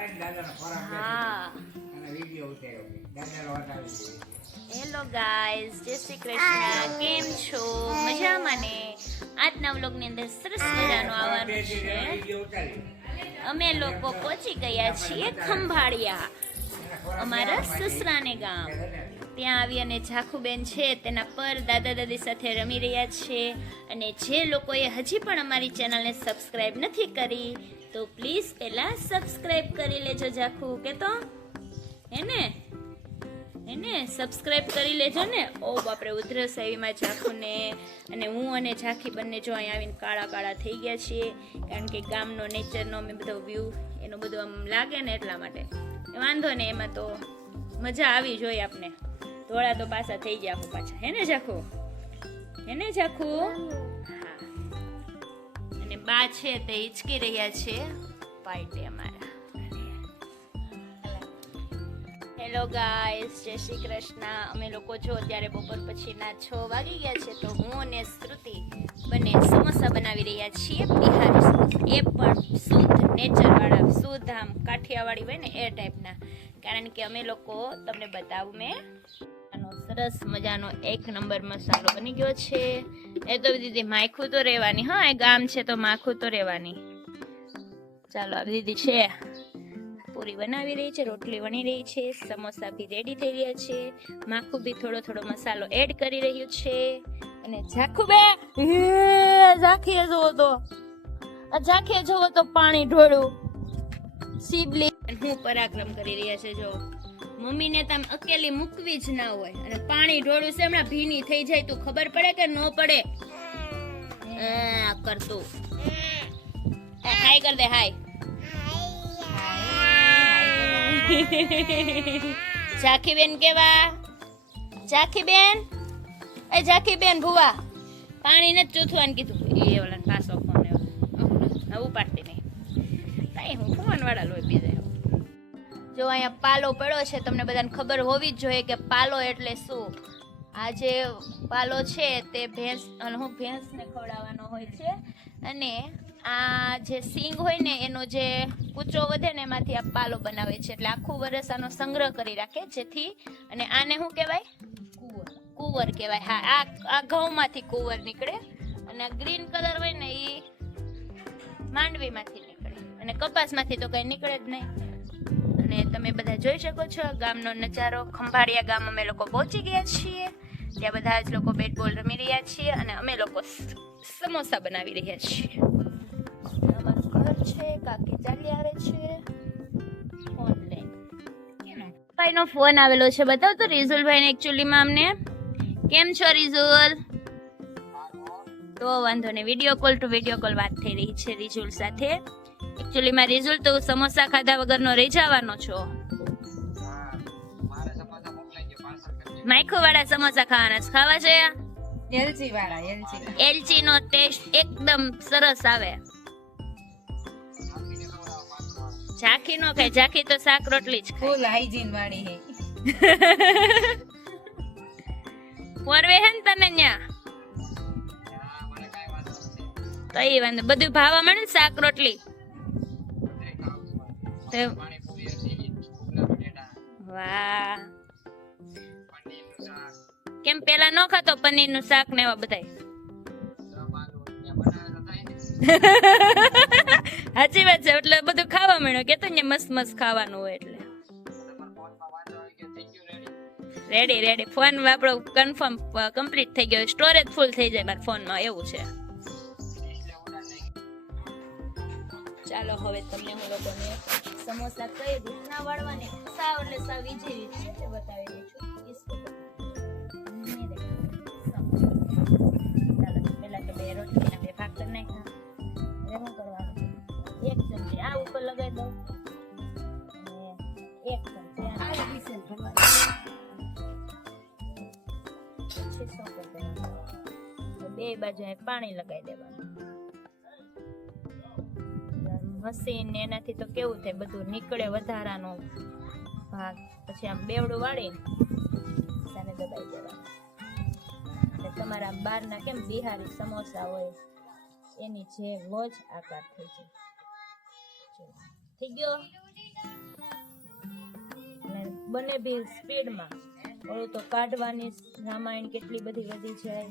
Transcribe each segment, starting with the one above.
હા hello guys, જય શ્રી કૃષ્ણ. કેમ છો? મજામાં ને? આજના વ્લોગની અંદર સરસ મજાનું આવવાનું છે. અમે લોકો પહોંચી ગયા છીએ ખંભાળિયા, અમારા સસરાને ગામ. ત્યાં આવી અને ઝાખુબેન છે તેના પર દાદા દાદી સાથે રમી રહ્યા છે. અને જે લોકોએ હજી પણ અમારી ચેનલને સબસ્ક્રાઈબ નથી કરી તો પ્લીઝ પહેલા સબસ્ક્રાઈબ કરી લેજો. ઝાખુ કે તો એને સબસ્ક્રાઇબ કરી લેજો ને. ઓ બાપરે, ઉધરસ આવીમાં ઝાખુને અને હું અને ઝાખી બંને જો અહીંયા આવીને કાળા કાળા થઈ ગયા છીએ, કારણ કે ગામનો નેચરનો અમે બધો વ્યૂ એનું બધું આમ લાગે ને એટલા માટે. વાંધો ને, એમાં તો મજા આવી જોઈએ આપને. ધોળા તો પાછા થઈ ગયા આખું પાછા, હે ને ઝાખુ? હા. અને બા છે તે હિચકી રહ્યા છે પાર્ટી અમારા. હેલો ગાઈઝ, જય શ્રી કૃષ્ણ. અમે લોકો જો અત્યારે બપોર પછીના 6 વાગી ગયા છે, તો હું અને શ્રુતિ બંને સમોસા બનાવી રહ્યા છીએ. બિહારી સમોસા, એ પણ શુદ્ધ નેચરવાળા, શુદ્ધ આમ કાઠિયાવાડી હોય ને એ ટાઈપના. કારણ કે અમે લોકો તમને બતાવું, મેં આનો સરસ મજાનો 1 નંબર મસાલો બની ગયો છે. એ તો દીદી માખું તો રહેવાની, હા એ ગામ છે તો માખું તો રહેવાની. ચાલો આ દીદી છે પૂરી બનાવી રહી છે, રોટલી વણી રહી છે, સમોસા બી રેડી થઈ રહ્યા છે, માખું બી થોડો થોડો મસાલો એડ કરી રહ્યું છે. અને ઝાખીએ જોવો તો પાણી ઢોળ્યું. શિવલી હું પરાક્રમ કરી રહ્યા છે. જો મમ્મીને તમે અકેલી મૂકવી જ ના હોય અને પાણી ઢોળ્યું છે, હમણાં ભીની થઈ જાય તો ખબર પડે કે ન પડે? કરતું હાય કર દે, હાય. ઝાખીબેન કેવા? ઝાખીબેન ભુવા પાણી ને ચૂથવાનું કીધું. એ ઓલા પાછો ફોન નવું પાડતી નહીં, હું ફોન વાળા લોહી પી જાય. જો અહીંયા પાલો પડ્યો છે, તમને બધાને ખબર હોવી જ જોઈએ કે પાલો એટલે શું. આ જે પાલો છે તે ભેંસને ખવડાવવાનો હોય છે. અને આ જે સિંગ હોય ને એનો જે કૂચો વધે ને એમાંથી આ પાલો બનાવે છે. એટલે આખું વર્ષ આનો સંગ્રહ કરી રાખે, જેથી અને આને શું કહેવાય? કુંવર કહેવાય. હા, આ ઘઉંમાંથી કુંવર નીકળે. અને આ ગ્રીન કલર હોય ને એ માંડવીમાંથી નીકળે. અને કપાસમાંથી તો કઈ નીકળે જ નહીં. અને તમે બધા જોઈ શકો છો ગામનો નજારો. ખંભાળિયા ગામ અમે લોકો પહોંચી ગયા છીએ. ત્યાં બધા જ લોકો બેટ બોલ રમી રહ્યા છીએ અને અમે લોકો સમોસા બનાવી રહ્યા છીએ. અમારું ઘર છે, કાકી ચાલી આવે છે ફોન લઈને. ભાઈનો ફોન આવેલો છે, બતાવ તો રિઝુલભાઈને. એકચ્યુઅલીમાં અમને કેમ છો રિઝુલ? તો વાંધો નહીં, વિડીયો કોલ વાત થઈ રહી છે રિઝુલ સાથે. એકચ્યુઅલીમાં રિઝુલ તો સમોસા ખાધા વગરનો રહી જવાનો છો. માઇખો વાળા સમોસા ખાવા છે. એલચી નો ટેસ્ટ એકદમ સરસ આવે. ઝાંખી નો ખાય, ઝાંખી તો શાક રોટલી જ ખાય. ફૂલ હાઇજીન વાળી હે. પોરવે હે ને તને ન્યા તો એ વાંધો, બધું ભાવા મળે ને શાક રોટલી. વાહ, કેમ પેલા નો ખાતો પનીર નું શાક ને એવા બધા? સાચી વાત છે, એટલે બધું ખાવા મળ્યું. કેતો ને મસ્ત મસ્ત ખાવાનું હોય એટલે રેડી. ફોન આપણો કન્ફર્મ કમ્પ્લીટ થઈ ગયો, સ્ટોરેજ ફૂલ થઈ જાય મારા ફોનમાં, એવું છે. ચાલો હવે તમને હું લોકોને સમોસા કઈ રીતના વાળવાની સાવ એટલે સાવ ઈજી રીત છે બતાવી દઉં છું. પેલા તો 2 રોટલીના 2 ભાગ કરી નાખ્યા. હવે શું કરવાનું? 1 ચમચી આ ઉપર લગાવી દઉં અને 1 ચમચી બે બાજુ પાણી લગાવી દેવાનું. મશીન એનાથી તો કેવું થાય, બધું નીકળે વધારાનો ભાગ. પછી આમ બેવડું વાળી સાને દબાઈ દેવાનું. એટલે તમારા બહારના કેમ બિહારી સમોસા હોય એની જેવો જ આકાર થઈ જાય. થઈ ગયો. બને બી સ્પીડમાં. ઓલું તો કાઢવાની રામાયણ કેટલી બધી વધી જાય.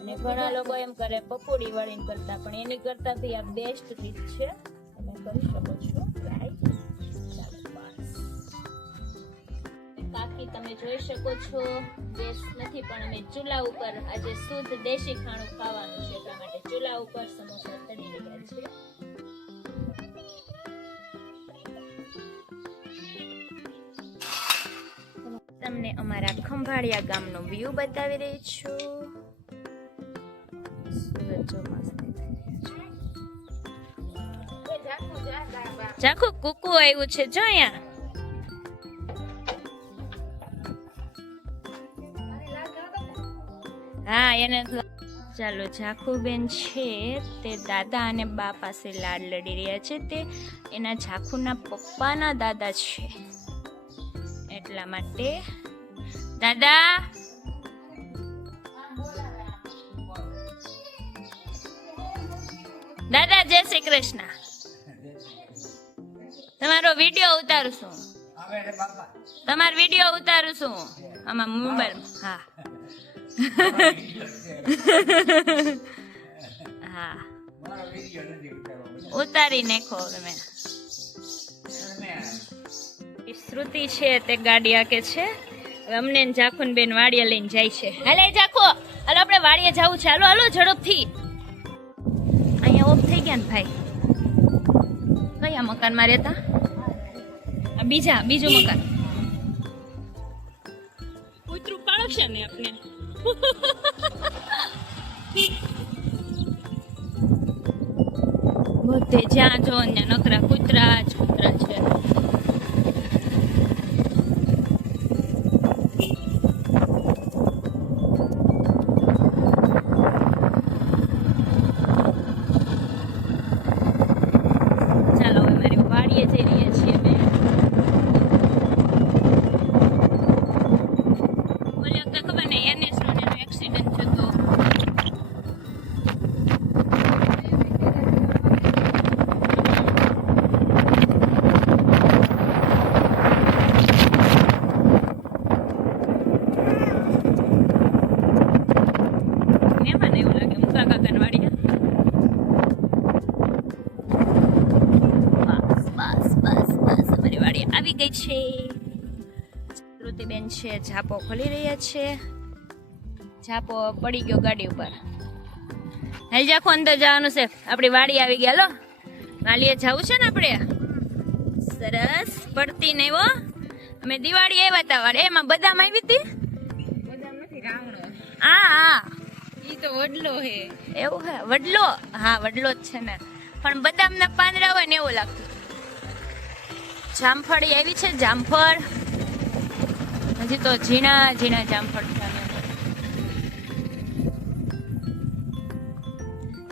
અને ઘણા લોકો એમ કરે પકોડી વાળીને કરતા, પણ એની કરતા બી આ બેસ્ટ રીત છે. તમે કરી શકો છો ટ્રાય. બાકી તમે જોઈ શકો છો ગેસ નથી, પણ અમે ચૂલા ઉપર આજે શુદ્ધ દેશી ખાણું ખાવાનું છે, એટલા માટે ચૂલા ઉપર સમોસા તળી રહ્યા છે. તમને અમારા ખંભાળિયા ગામનો વ્યૂ બતાવી રહી છું. જાખું કુકુ આવ્યું છે જો અહીંયા. હા એને ચાલો. જાખુબેન છે તે દાદા અને બા પાસે લાડ લડી રહ્યા છે. તે એના જાખુના પપ્પાના દાદા છે, એટલા માટે. દાદા દાદા જય શ્રી કૃષ્ણ. તમારો વિડીયો ઉતારું છું. તમારો વિડીયો ઉતારું છું આમાં મોબાઈલમાં. હા હા ઉતારી નાખો તમે. શ્રુતિ છે તે ગાડી આકે છે. અમને જાખુન બેન વાડીએ લઈને જાય છે. હાલે જાખો, હાલો આપણે વાડીએ જવું છે. હાલો હાલો ઝડપથી. અહીંયા ઓફ થઈ ગયા ને ભાઈ. કયા મકાનમાં રહેતા? બીજું મકાન. કૂતરું પાડશે ને આપણે. બધે જ્યાં જો ને નકરા કૂતરા જ કૂતરા છે. ચાલો હવે મારી વાડીએ જઈ રહ્યા છીએ અમે. ઓલી વખતે ખબર ને NS નો એક્સિડન્ટ થયો. આવી ગઈ છે. શ્રુતિબેન છે ઝાપો ખોલી રહ્યા છે. ઝાપો પડી ગયો ગાડી ઉપર. હાલ જાખો અંદર જવાનું છે. આપણી વાડી આવી ગયા. લો વાડીએ જવું છે ને આપણે. સરસ પડતી નહીં હો. અમે દિવાળી આવ્યા હતા વાડે. એમાં બદામ આવી હતી. બદામ નથી, રાવણો. હા ઈ તો વડલો હે. એવું હે વડલો? હા વડલો જ છે ને, પણ બદામના પાંદડા હોય ને એવું લાગતું. જામફળ આવી છે. જામફળ હજી તો ઝીણા ઝીણા જામફળ છે.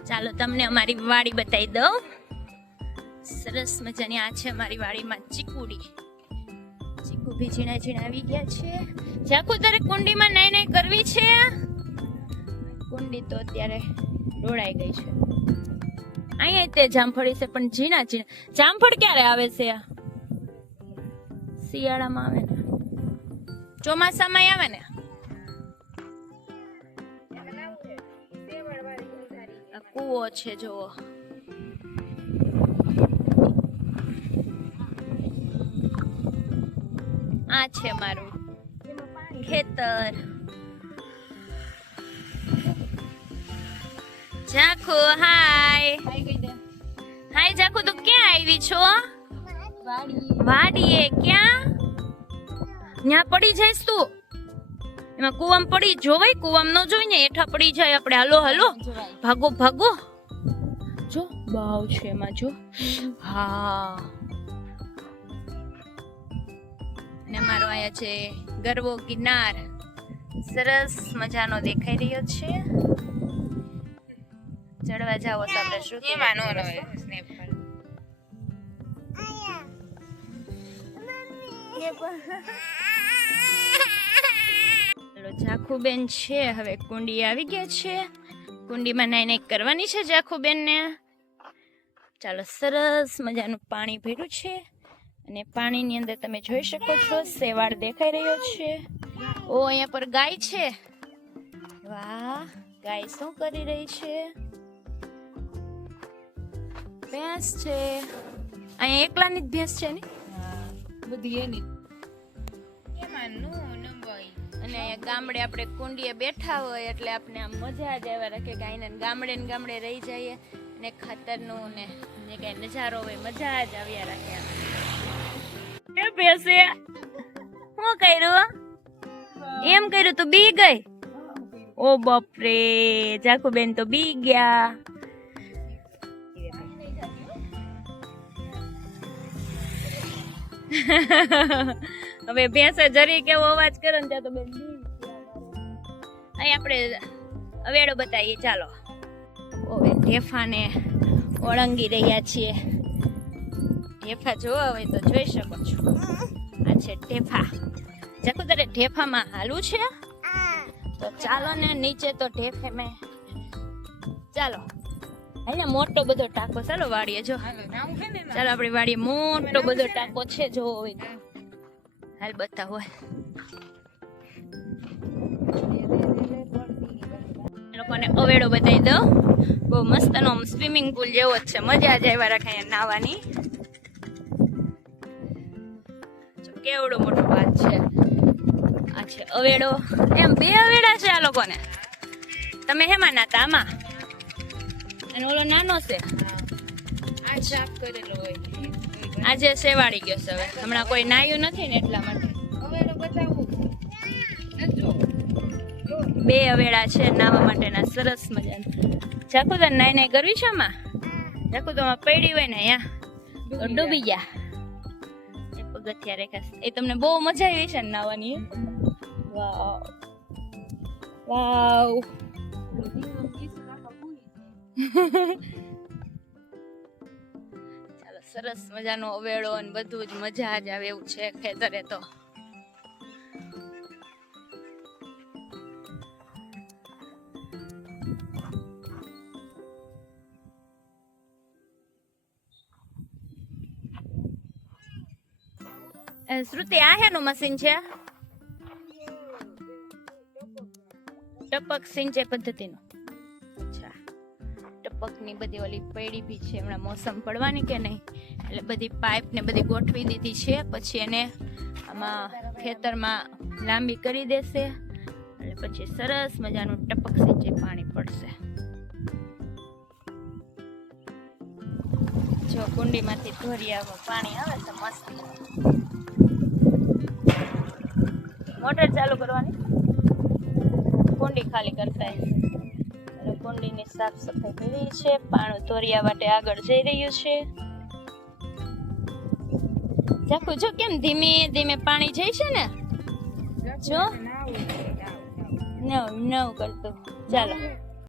ચાલો તમને અમારી વાડી બતાવી દઉં. સરસ મજાની આ છે અમારી વાડીમાં ચીકુડી. ચીકુ બી ઝીણા ઝીણા આવી ગયા છે. જાખુ તારે કુંડીમાં નહીં નહીં કરવી છે. કુંડી તો અત્યારે ઢોળાઈ ગઈ છે. અહીંયા તે જામફળી છે, પણ ઝીણા ઝીણા. જામફળ ક્યારે આવે છે? શિયાળામાં આવે ને, ચોમાસામાં આવે ને. કૂવો છે જોવો. આ છે મારું ખેતર. જાખુ હાય. હાય જાખુ, તું ક્યાં આવી છો? વાડીએ. ક્યાં? ત્યાં પડી જઈશ તું. એમાં કુવામ પડી જોવાય? કુવામ ન જોઈ ને, હેઠા પડી જાય આપણે. હાલો હાલો ભાગો ભાગો. જો બાવ છે એમાં જો. હા ને મારો આયા છે ગરવો ગિરનાર. સરસ મજાનો દેખાઈ રહ્યો છે. ચડવા જાવો તો આપણે શું કહેવાનું હોય? સ્નેપ જાખુબેન છે હવે કુંડી આવી ગયા છે. કુંડીમાં નાઈ નાઈ કરવાની છે જાખુબેન ને. ચાલો સરસ મજાનું પાણી ભર્યું છે. અને પાણીની અંદર તમે જોઈ શકો છો શેવાળ દેખાઈ રહ્યો છે. ઓ અહીંયા પર ગાય છે. વાહ, ગાય શું કરી રહી છે? ભેંસ છે. અહીંયા એકલાની જ ભેંસ છે ને? બધી એની અને અહીંયા ગામડે આપણે કુંડીએ બેઠા હોય એટલે આપણે આમ મજા જ આવ્યા રાખે કે અહીંયા ગામડે ને ગામડે રહી જઈએ ને ખાતરનું ને જે કઈ નજારો હોય મજા જ આવ્યા રાખે. એ ભેંસે શું કર્યું? એમ કર્યું તો બી ગઈ? ઓ બાપરે, જાકુબેન તો બી ગયા. હવે ભેંસે જરી કેવો અવાજ કરે ને ત્યાં તો બેન અહીં આપણે અવેડો બતાવીએ. ચાલો, હવે ઢેફાને ઓળંગી રહ્યા છીએ. ઢેફા જોવા હોય તો જોઈ શકો છો. આ છે ઢેફા. જાકુ તારે ઢેફામાં હાલું છે તો ચાલો ને નીચે તો ઢેફે મેં. ચાલો અહીંયા મોટો બધો ટાંકો. ચાલો વાડીએ જો. ચાલો આપણી વાડીએ મોટો બધો ટાંકો છે. જો હોય તો હાલ બતાવો. લોકોને અવેડો બતાવી દો. બહુ મસ્ત નો સ્વિમિંગ પુલ જેવો જ છે. મજા જ આવ્યા રાખે અહીંયા નાવાની. કેવડો મોટો વાત છે. આ છે અવેડો. એમ બે અવેડા છે આ લોકોને. તમે હેમાં નાતા? આમાં. અને ઓલો નાનો છે. આ સાફ કરેલો હોય. આજે સેવાડી ગયો છે. હવે હમણાં કોઈ નાયું નથી ને એટલા માટે. અવેડો બતાવું નજો. બે અવેડા છે નાવા માટેના સરસ મજાના. જાકુ તો નાઈ નાઈ કરવી છે આમાં. જાકુ તો પડી હોય ને અહીંયા તો ડૂબી ગયા. એ પગથિયા રેખા. એ તમને બહુ મજા આવી છે ને નાવાની? વાવ વાવ. ચાલો, સરસ મજાનો અવેડો અને બધું જ મજા જ આવે એવું છે ખેતરે તો. શ્રુતિ, આ હેનું મશીન છે? ટપક સિંચાઈ પદ્ધતિનું. અચ્છા, ટપકની બધી ઓલી પડી બી છે. હમણાં મોસમ પડવાની કે નહીં એટલે બધી પાઇપ ને બધી ગોઠવી દીધી છે. પછી એને આમાં ખેતરમાં લાંબી કરી દેશે એટલે પછી સરસ મજાનું ટપક સિંચાઈ પાણી પડશે. જો કુંડીમાંથી ધોરિયા પાણી આવે છે મસ્ત. મોટર ચાલુ કરવાની, કુંડી ખાલી કરતા. કુંડીની સાફ સફાઈ થઈ રહી છે. પાણી ધોરિયા માટે આગળ જઈ રહ્યું છે. જાકુ જો કેમ ધીમે ધીમે પાણી જાય છે ને. જો નવ નવ કરતું. ચાલો